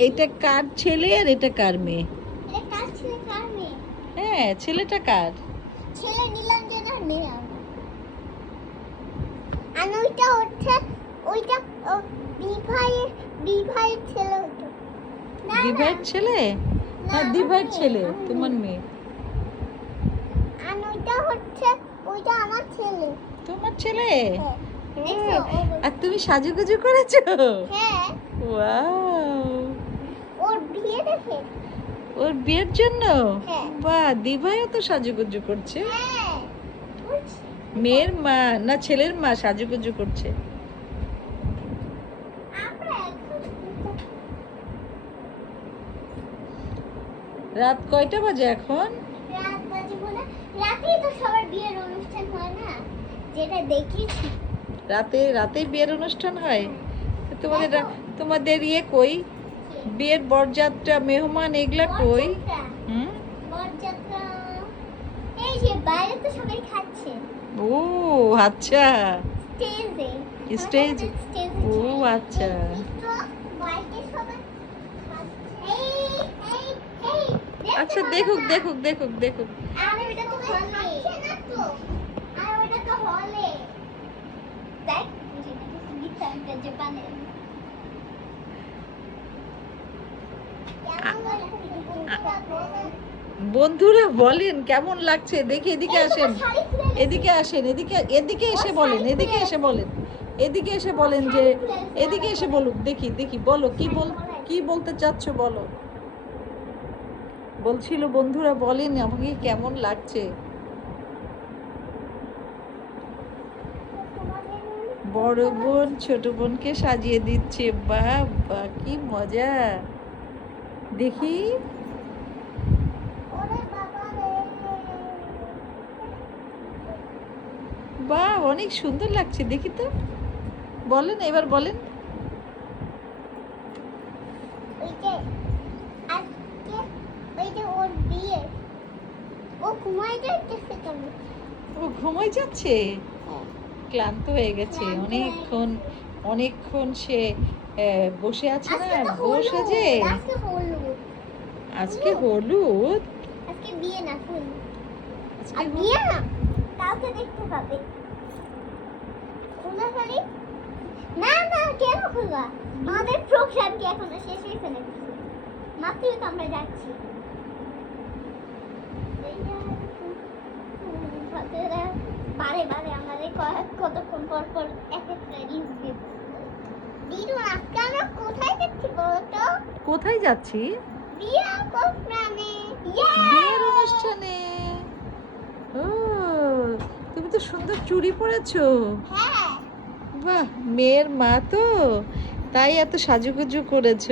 এইটা কার ছেলে আর এটা কার মেয়ে? হ্যাঁ ছেলেটা কার? ছেলে নীলাঞ্জনার মেয়ে আর ওইটা হচ্ছে ওইটা ও, বিভাইয়ের বিভাইয়ের ছেলে ছেলে? হ্যাঁ দিভাইয়ের ছেলে তোমার মেয়ে। মেয়ে। আর ওইটা হচ্ছে ওইটা আমার ছেলে। তোমার ছেলে? আর তুমি সাজুগুজু করেছ? হ্যাঁ। ওর বিয়ের জন্য? হ্যাঁ। বাহ দিভাইও তো সাজুগুজু করছে। হ্যাঁ মেয়ের মা না ছেলের মা সাজুগুজু করছে। রাত কয়টা বাজে এখন? রাত বাজে বলে রাতেই তো সবার বিয়ের অনুষ্ঠান হয় না? যেটা দেখিয়েছি। রাতে রাতে বিয়ের অনুষ্ঠান হয়? তোমাদের তোমাদের ইয়ে কই? বিয়ের বরযাত্রা মেহমান এগুলা কই? হুম? ও আচ্ছা। স্টেজে। ও আচ্ছা। আচ্ছা দেখুক দেখুক দেখুক দেখুক আর ওটা তো হলে না তো আর ওটা তো হলে দেখ গীতাটা জাপানে বন্ধুরা বলেন কেমন লাগছে? দেখি এদিকে আসেন। এদিকে আসেন এদিকে এদিকে এসে বলেন এদিকে এসে বলেন। এদিকে এসে বলেন যে এদিকে এসে বলুক দেখি দেখি বলো কি বল কি বলতে চাচ্ছ বলো। বলছিল বন্ধুরা বলেন আমাকে কেমন লাগছে? বড় বোন ছোট বোনকে সাজিয়ে দিচ্ছে। বাহ বাহ কি মজা। দেখি। বাহ অনেক সুন্দর লাগছে। দেখি তো। বলেন এবার বলেন। ও ঘুমাই যাচ্ছে কেন ও ঘুমাই যাচ্ছে ক্লান্ত হয়ে গেছে। অনেকক্ষণ অনেকক্ষণ সে বসে আছে না? বসে যে আজকে হলুদ। আজকে বিয়ে না ফুল। আজকে বিয়ে না কাউকে দেখতে পাবে। খোলা শাড়ি? না না কেন খোলা আমাদের প্রোগ্রাম কি এখনও শেষ হয়েছে নাকি মাত্রই তো আমরা যাচ্ছি। বারে বারে কতক্ষণ পর পর এক একটা রিলস দিবে। দিদু আজকে আমরা কোথায় যাচ্ছি বলতো? কোথায় যাচ্ছি? বিয়ে প্রোগ্রামে বিয়ের অনুষ্ঠানে ও তুমি তো সুন্দর চুড়ি পরেছো। হ্যাঁ। বাহ মেয়ের মা তো। তাই এত সাজুগুজু করেছ।